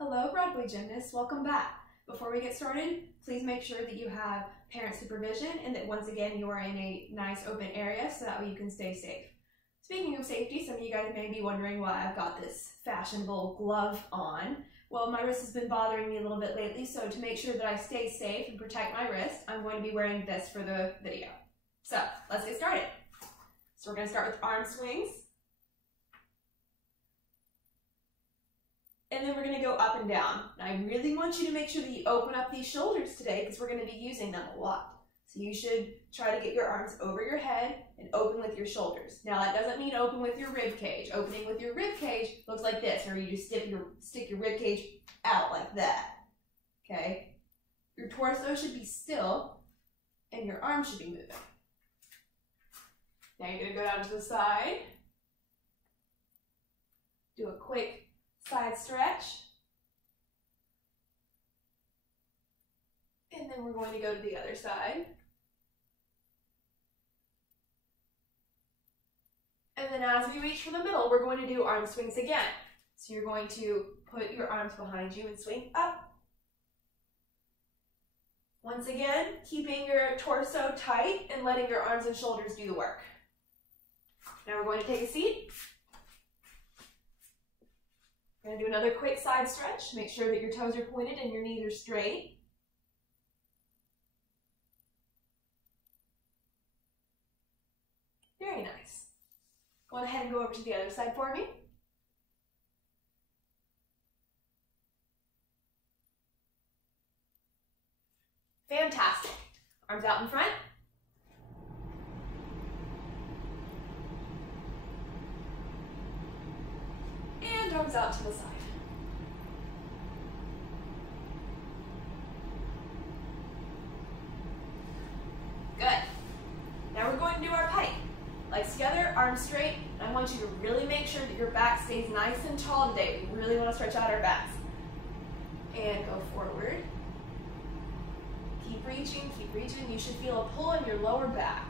Hello Broadway gymnasts, welcome back. Before we get started, please make sure that you have parent supervision and that once again you are in a nice open area so that way you can stay safe. Speaking of safety, some of you guys may be wondering why I've got this fashionable glove on. Well, my wrist has been bothering me a little bit lately, so to make sure that I stay safe and protect my wrist, I'm going to be wearing this for the video. So, let's get started. So we're going to start with arm swings. And then we're going to go up and down. And I really want you to make sure that you open up these shoulders today because we're going to be using them a lot. So you should try to get your arms over your head and open with your shoulders. Now that doesn't mean open with your rib cage. Opening with your rib cage looks like this, where you just stick your rib cage out like that. Okay? Your torso should be still and your arms should be moving. Now you're going to go down to the side. Do a quick side stretch. And then we're going to go to the other side. And then as we reach for the middle, we're going to do arm swings again. So you're going to put your arms behind you and swing up. Once again, keeping your torso tight and letting your arms and shoulders do the work. Now we're going to take a seat. We're going to do another quick side stretch. Make sure that your toes are pointed and your knees are straight. Very nice. Go ahead and go over to the other side for me. Fantastic. Arms out in front. And arms out to the side. Good. Now we're going to do our pike. Legs together, arms straight. I want you to really make sure that your back stays nice and tall today. We really want to stretch out our backs. And go forward. Keep reaching, keep reaching. You should feel a pull in your lower back.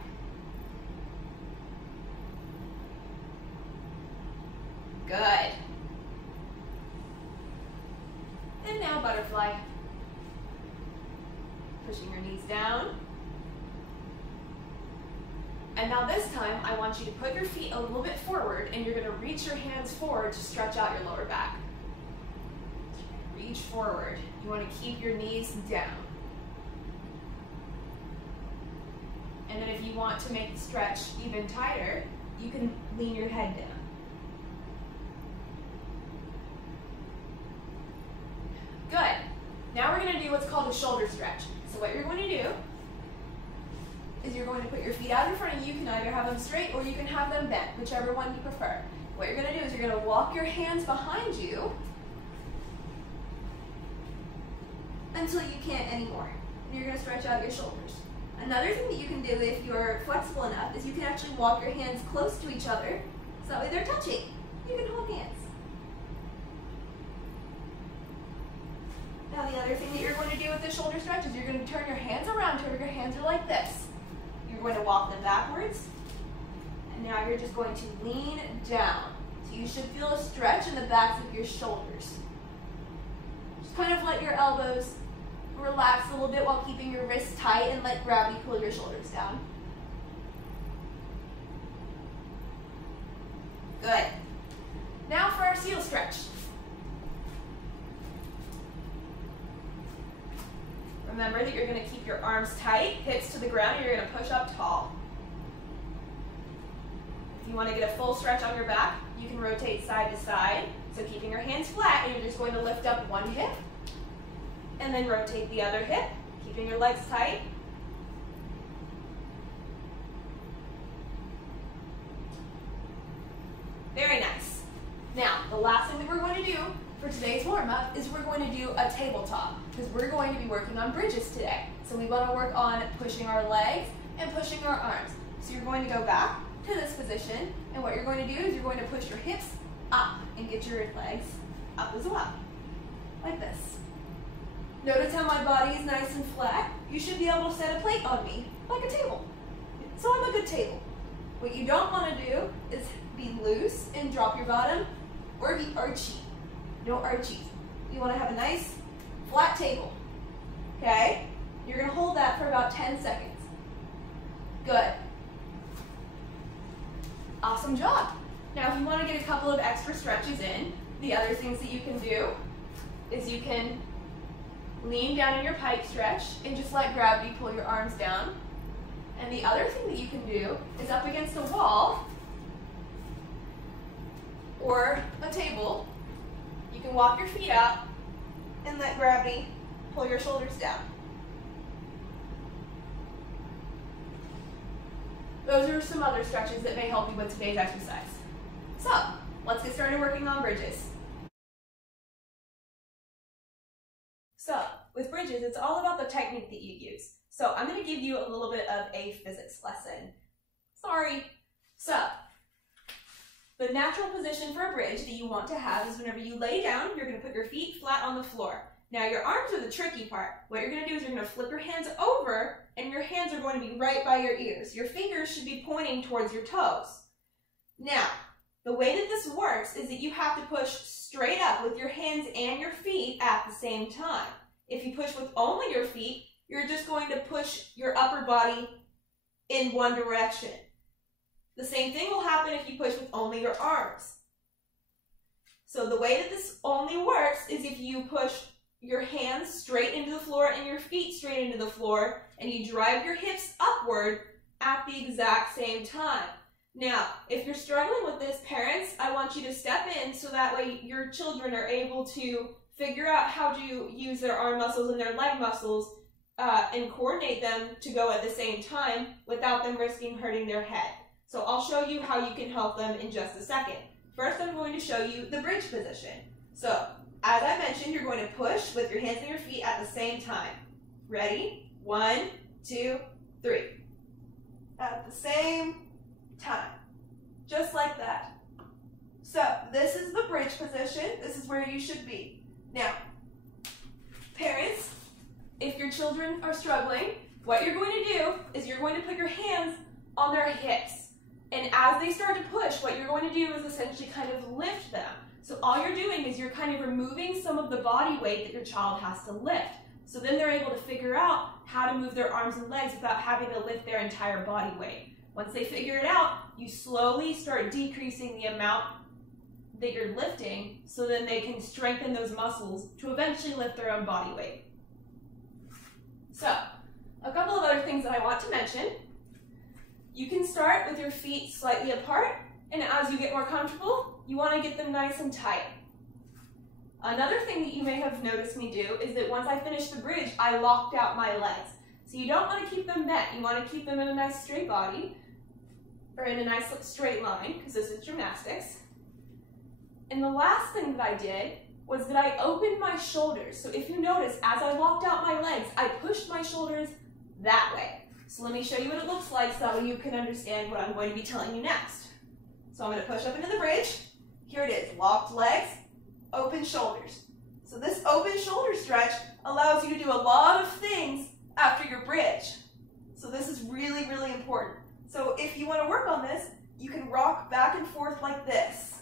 Good. And now butterfly. Pushing your knees down. And now this time, I want you to put your feet a little bit forward and you're going to reach your hands forward to stretch out your lower back. Reach forward. You want to keep your knees down. And then if you want to make the stretch even tighter, you can lean your head down. Good. Now we're going to do what's called a shoulder stretch. So what you're going to do is you're going to put your feet out in front of you. You can either have them straight or you can have them bent, whichever one you prefer. What you're going to do is you're going to walk your hands behind you until you can't anymore. And you're going to stretch out your shoulders. Another thing that you can do if you're flexible enough is you can actually walk your hands close to each other so that way they're touching. You can hold hands. Now the other thing that you're going to do with the shoulder stretch is you're going to turn your hands around to where your hands are like this. You're going to walk them backwards. And now you're just going to lean down. So you should feel a stretch in the backs of your shoulders. Just kind of let your elbows relax a little bit while keeping your wrists tight and let gravity pull your shoulders down. Good. Now for our seal stretch. Remember that you're going to keep your arms tight, hips to the ground, and you're going to push up tall. If you want to get a full stretch on your back, you can rotate side to side. So keeping your hands flat, and you're just going to lift up one hip, and then rotate the other hip, keeping your legs tight. Very nice. Now, the last thing that we're going to do for today's warm-up is we're going to do a tabletop because we're going to be working on bridges today. So we want to work on pushing our legs and pushing our arms. So you're going to go back to this position, and what you're going to do is you're going to push your hips up and get your legs up as well, like this. Notice how my body is nice and flat. You should be able to set a plate on me, like a table. So I'm a good table. What you don't want to do is be loose and drop your bottom or be archy. No archies. You want to have a nice flat table, okay? You're going to hold that for about 10 seconds. Good. Awesome job. Now, if you want to get a couple of extra stretches in, the other things that you can do is you can lean down in your pike stretch and just let gravity pull your arms down. And the other thing that you can do is up against a wall or a table, you can walk your feet out and let gravity pull your shoulders down. Those are some other stretches that may help you with today's exercise. So, let's get started working on bridges. So, with bridges, it's all about the technique that you use. So, I'm going to give you a little bit of a physics lesson. Sorry. So, the natural position for a bridge that you want to have is whenever you lay down, you're going to put your feet flat on the floor. Now, your arms are the tricky part. What you're going to do is you're going to flip your hands over, and your hands are going to be right by your ears. Your fingers should be pointing towards your toes. Now, the way that this works is that you have to push straight up with your hands and your feet at the same time. If you push with only your feet, you're just going to push your upper body in one direction. The same thing will happen if you push with only your arms. So the way that this only works is if you push your hands straight into the floor and your feet straight into the floor, and you drive your hips upward at the exact same time. Now, if you're struggling with this, parents, I want you to step in so that way your children are able to figure out how to use their arm muscles and their leg muscles and coordinate them to go at the same time without them risking hurting their head. So I'll show you how you can help them in just a second. First, I'm going to show you the bridge position. So, as I mentioned, you're going to push with your hands and your feet at the same time. Ready? 1, 2, 3. At the same time. Just like that. So, this is the bridge position. This is where you should be. Now, parents, if your children are struggling, what you're going to do is you're going to put your hands on their hips. And as they start to push, what you're going to do is essentially kind of lift them. So all you're doing is you're kind of removing some of the body weight that your child has to lift. So then they're able to figure out how to move their arms and legs without having to lift their entire body weight. Once they figure it out, you slowly start decreasing the amount that you're lifting so then they can strengthen those muscles to eventually lift their own body weight. So, a couple of other things that I want to mention. You can start with your feet slightly apart, and as you get more comfortable, you want to get them nice and tight. Another thing that you may have noticed me do is that once I finish the bridge, I locked out my legs. So you don't want to keep them bent. You want to keep them in a nice straight body, or in a nice straight line, because this is gymnastics. And the last thing that I did was that I opened my shoulders. So if you notice, as I locked out my legs, I pushed my shoulders that way. So let me show you what it looks like so that you can understand what I'm going to be telling you next. So I'm going to push up into the bridge. Here it is, locked legs, open shoulders. So this open shoulder stretch allows you to do a lot of things after your bridge. So this is really, really important. So if you want to work on this, you can rock back and forth like this.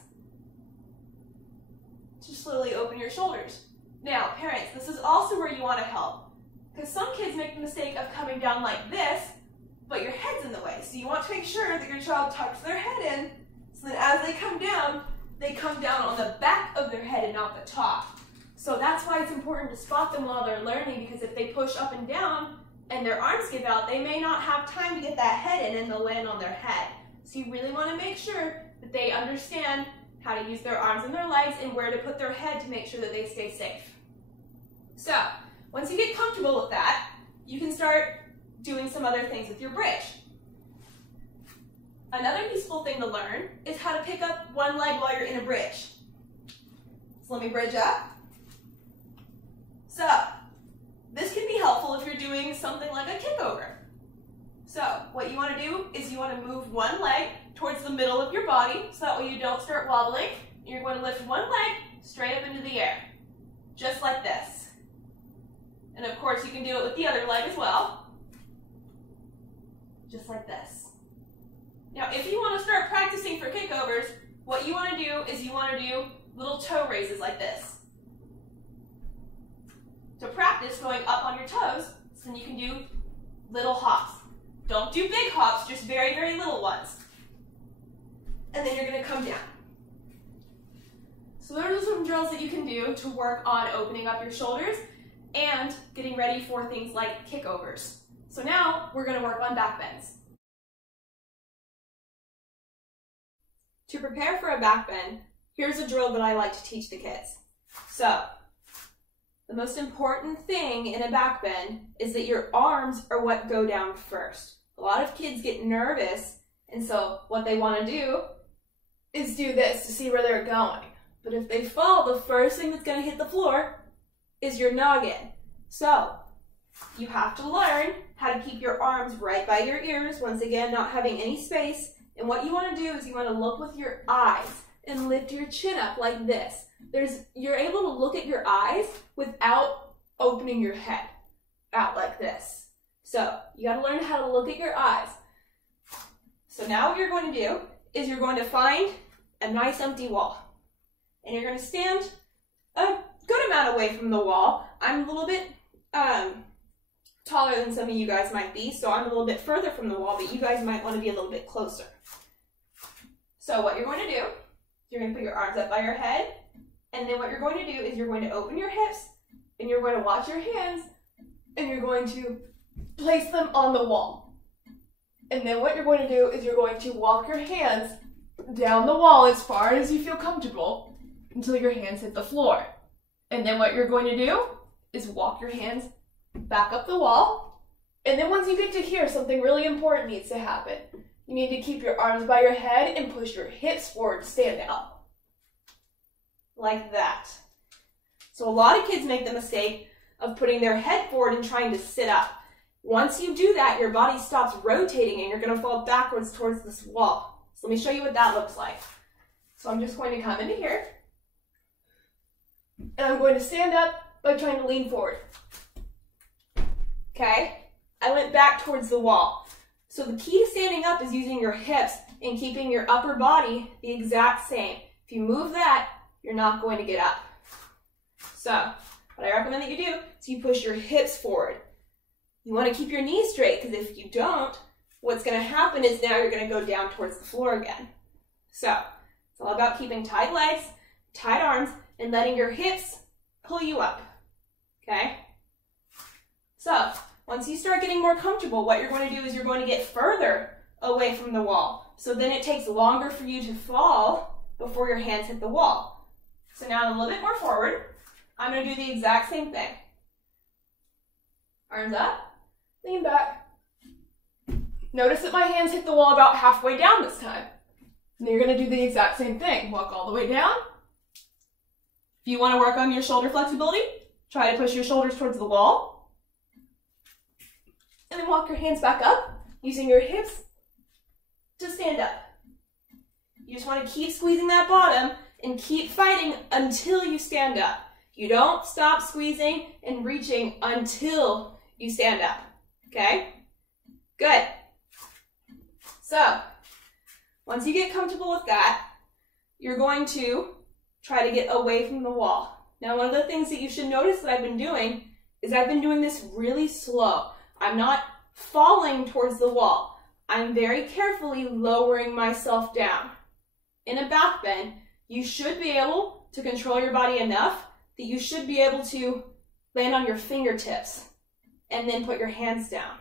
Just slowly open your shoulders. Now, parents, this is also where you want to help. Because some kids make the mistake of coming down like this, but your head's in the way. So you want to make sure that your child tucks their head in, so that as they come down on the back of their head and not the top. So that's why it's important to spot them while they're learning, because if they push up and down and their arms give out, they may not have time to get that head in and they'll land on their head. So you really want to make sure that they understand how to use their arms and their legs and where to put their head to make sure that they stay safe. So, once you get comfortable with that, you can start doing some other things with your bridge. Another useful thing to learn is how to pick up one leg while you're in a bridge. So let me bridge up. So, this can be helpful if you're doing something like a kickover. So, what you want to do is you want to move one leg towards the middle of your body, so that way you don't start wobbling. You're going to lift one leg straight up into the air, just like this. And of course, you can do it with the other leg as well, just like this. Now, if you want to start practicing for kickovers, what you want to do is you want to do little toe raises like this. to practice going up on your toes, so then you can do little hops. Don't do big hops, just very, very little ones. And then you're going to come down. So those are some drills that you can do to work on opening up your shoulders and getting ready for things like kickovers. So now we're going to work on back bends. To prepare for a back bend, here's a drill that I like to teach the kids. So, the most important thing in a back bend is that your arms are what go down first. A lot of kids get nervous, and so what they want to do is do this to see where they're going. But if they fall, the first thing that's going to hit the floor is your noggin. So, you have to learn how to keep your arms right by your ears, once again, not having any space. And what you want to do is you want to look with your eyes and lift your chin up like this. You're able to look at your eyes without opening your head out like this. So you got to learn how to look at your eyes. So now what you're going to do is you're going to find a nice empty wall. And you're going to stand a good amount away from the wall. I'm a little bit taller than some of you guys might be, so I'm a little bit further from the wall, but you guys might want to be a little bit closer. So what you're going to do, you're going to put your arms up by your head, and then what you're going to do is you're going to open your hips, and you're going to watch your hands, and you're going to place them on the wall. And then what you're going to do is you're going to walk your hands down the wall as far as you feel comfortable until your hands hit the floor. And then what you're going to do is walk your hands back up the wall. And then once you get to here, something really important needs to happen. You need to keep your arms by your head and push your hips forward to stand up. Like that. So a lot of kids make the mistake of putting their head forward and trying to sit up. Once you do that, your body stops rotating and you're going to fall backwards towards this wall. So let me show you what that looks like. So I'm just going to come into here. And I'm going to stand up by trying to lean forward. Okay? I went back towards the wall. So the key to standing up is using your hips and keeping your upper body the exact same. If you move that, you're not going to get up. So what I recommend that you do is you push your hips forward. You want to keep your knees straight, because if you don't, what's going to happen is now you're going to go down towards the floor again. So it's all about keeping tight legs, tight arms, and letting your hips pull you up. Okay? So once you start getting more comfortable, what you're going to do is you're going to get further away from the wall. So then it takes longer for you to fall before your hands hit the wall. So now I'm a little bit more forward. I'm going to do the exact same thing. Arms up, lean back. Notice that my hands hit the wall about halfway down this time. And then you're going to do the exact same thing. Walk all the way down. If you want to work on your shoulder flexibility, try to push your shoulders towards the wall. And then walk your hands back up, using your hips to stand up. You just want to keep squeezing that bottom and keep fighting until you stand up. You don't stop squeezing and reaching until you stand up. Okay? Good. So, once you get comfortable with that, you're going to try to get away from the wall. Now, one of the things that you should notice that I've been doing is I've been doing this really slow. I'm not falling towards the wall. I'm very carefully lowering myself down. In a back bend, you should be able to control your body enough that you should be able to land on your fingertips and then put your hands down.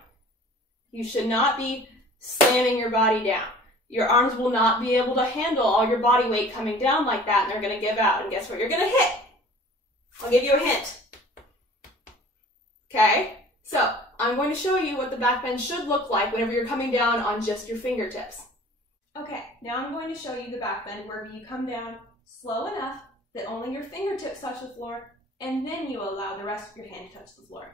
You should not be slamming your body down. Your arms will not be able to handle all your body weight coming down like that, and they're going to give out. And guess what you're going to hit? I'll give you a hint. Okay? So, I'm going to show you what the back bend should look like whenever you're coming down on just your fingertips. Okay, now I'm going to show you the back bend where you come down slow enough that only your fingertips touch the floor, and then you allow the rest of your hand to touch the floor.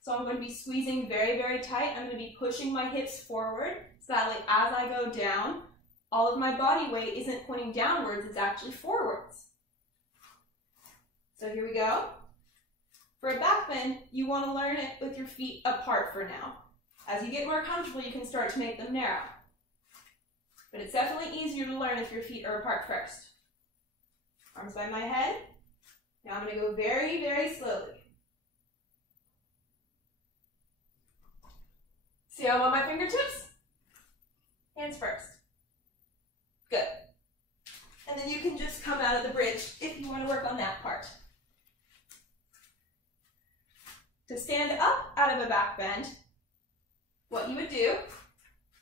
So I'm going to be squeezing very, very tight. I'm going to be pushing my hips forward so that like, as I go down, all of my body weight isn't pointing downwards, it's actually forwards. So here we go. For a back bend, you want to learn it with your feet apart for now. As you get more comfortable, you can start to make them narrow. But it's definitely easier to learn if your feet are apart first. Arms by my head. Now I'm going to go very, very slowly. See how I'm on my fingertips? Hands first. Good. And then you can just come out of the bridge if you want to work on that part. To stand up out of a back bend, what you would do is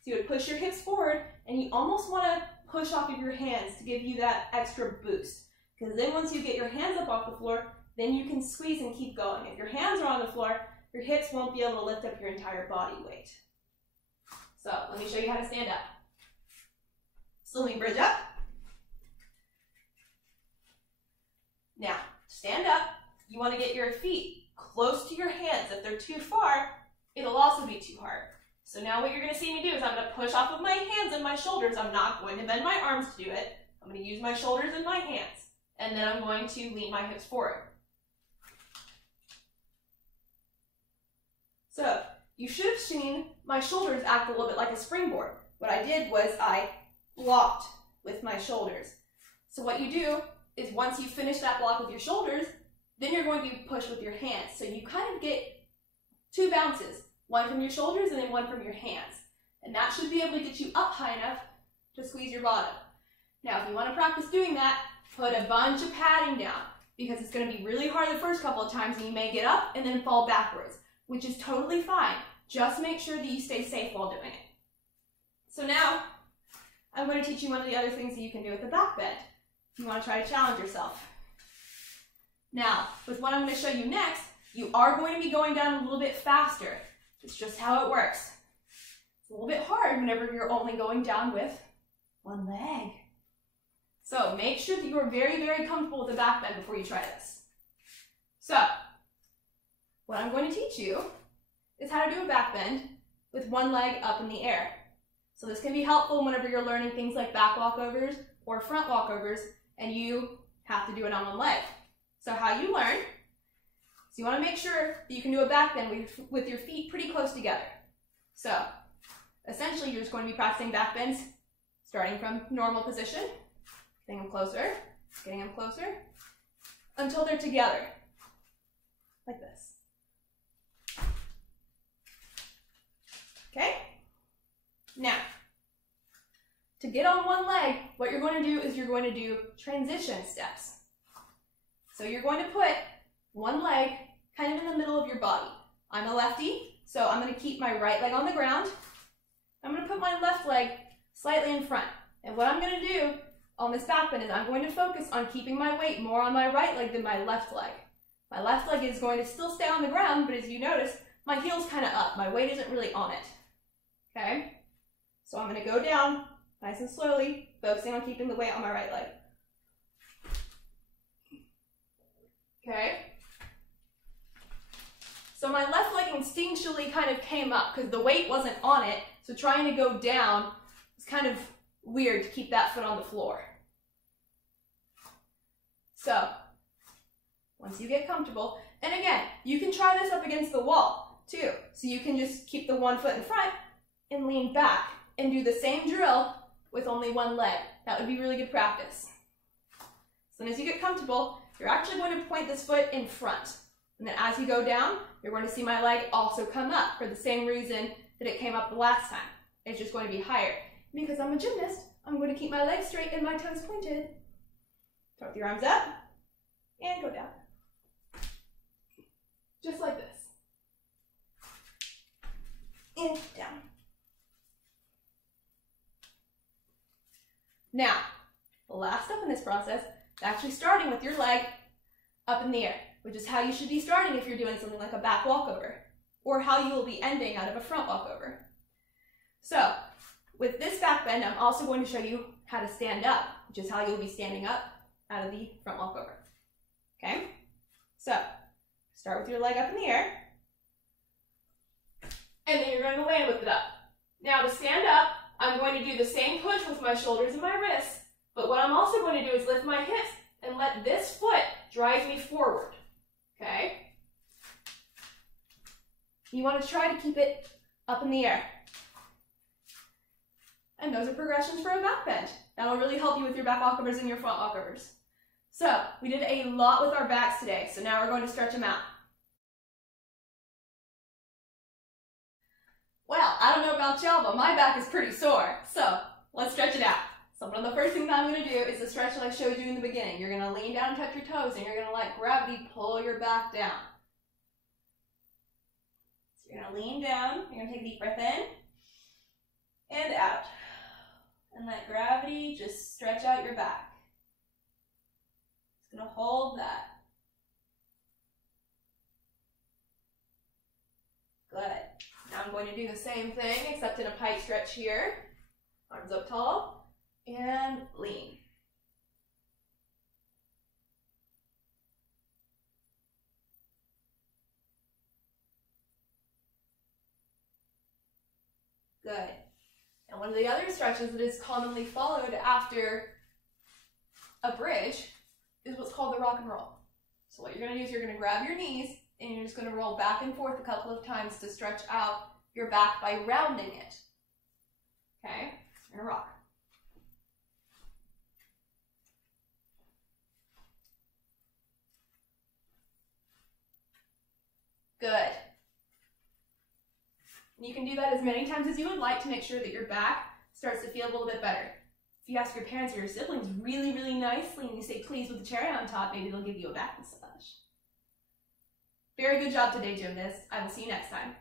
you would push your hips forward, and you almost want to push off of your hands to give you that extra boost. Because then once you get your hands up off the floor, then you can squeeze and keep going. If your hands are on the floor, your hips won't be able to lift up your entire body weight. So let me show you how to stand up. Slowly bridge up. Now, stand up. You want to get your feet close to your hands. If they're too far, it'll also be too hard. So now what you're going to see me do is I'm going to push off of my hands and my shoulders. I'm not going to bend my arms to do it. I'm going to use my shoulders and my hands. And then I'm going to lean my hips forward. So you should have seen my shoulders act a little bit like a springboard. What I did was I blocked with my shoulders. So what you do is once you finish that block with your shoulders, then you're going to push with your hands. So you kind of get two bounces, one from your shoulders and then one from your hands. And that should be able to get you up high enough to squeeze your bottom. Now, if you want to practice doing that, put a bunch of padding down because it's going to be really hard the first couple of times and you may get up and then fall backwards, which is totally fine. Just make sure that you stay safe while doing it. So now, I'm going to teach you one of the other things that you can do with the back bend if you want to try to challenge yourself. Now, with what I'm going to show you next, you are going to be going down a little bit faster. It's just how it works. It's a little bit hard whenever you're only going down with one leg. So make sure that you are very, very comfortable with the back bend before you try this. So, what I'm going to teach you is how to do a back bend with one leg up in the air. So this can be helpful whenever you're learning things like back walkovers or front walkovers and you have to do it on one leg. So how you learn is you want to make sure that you can do a back bend with your feet pretty close together. So essentially you're just going to be practicing back bends starting from normal position, getting them closer, until they're together, like this. Okay? Now, to get on one leg, what you're going to do is you're going to do transition steps. So you're going to put one leg kind of in the middle of your body. I'm a lefty, so I'm going to keep my right leg on the ground. I'm going to put my left leg slightly in front. And what I'm going to do on this back bend is I'm going to focus on keeping my weight more on my right leg than my left leg. My left leg is going to still stay on the ground, but as you notice, my heel's kind of up. My weight isn't really on it. Okay? So I'm going to go down nice and slowly, focusing on keeping the weight on my right leg. Okay? So my left leg instinctually kind of came up because the weight wasn't on it, so trying to go down was kind of weird to keep that foot on the floor. So, once you get comfortable, and again, you can try this up against the wall too. So you can just keep the one foot in front and lean back and do the same drill with only one leg. That would be really good practice. So as you get comfortable, you're actually going to point this foot in front. And then as you go down, you're going to see my leg also come up for the same reason that it came up the last time. It's just going to be higher. Because I'm a gymnast, I'm going to keep my legs straight and my toes pointed. Tuck your arms up and go down. Just like this. And down. Now, the last step in this process is actually starting with your leg up in the air, which is how you should be starting if you're doing something like a back walkover, or how you will be ending out of a front walkover. So, with this back bend, I'm also going to show you how to stand up, which is how you'll be standing up out of the front walkover. Okay? So, start with your leg up in the air, and then you're going to land with it up. Now, to stand up, I'm going to do the same push with my shoulders and my wrists, but what I'm also going to do is lift my hips and let this foot drive me forward. Okay? You want to try to keep it up in the air. And those are progressions for a back bend. That'll really help you with your back walkovers and your front walkovers. So, we did a lot with our backs today, so now we're going to stretch them out. Well, I don't know about y'all, but my back is pretty sore. So let's stretch it out. So one of the first things I'm going to do is the stretch that I showed you in the beginning. You're going to lean down and touch your toes, and you're going to let gravity pull your back down. So you're going to lean down. You're going to take a deep breath in and out. And let gravity just stretch out your back. Just going to hold that. Good. Now I'm going to do the same thing, except in a pike stretch here. Arms up tall. And lean. Good. And one of the other stretches that is commonly followed after a bridge is what's called the rock and roll. So what you're going to do is you're going to grab your knees and you're just going to roll back and forth a couple of times to stretch out your back by rounding it. Okay? You're going to rock. Good. You can do that as many times as you would like to make sure that your back starts to feel a little bit better. If you ask your parents or your siblings really, really nicely and you say please with the cherry on top, maybe they'll give you a back massage. Very good job today, gymnasts. I will see you next time.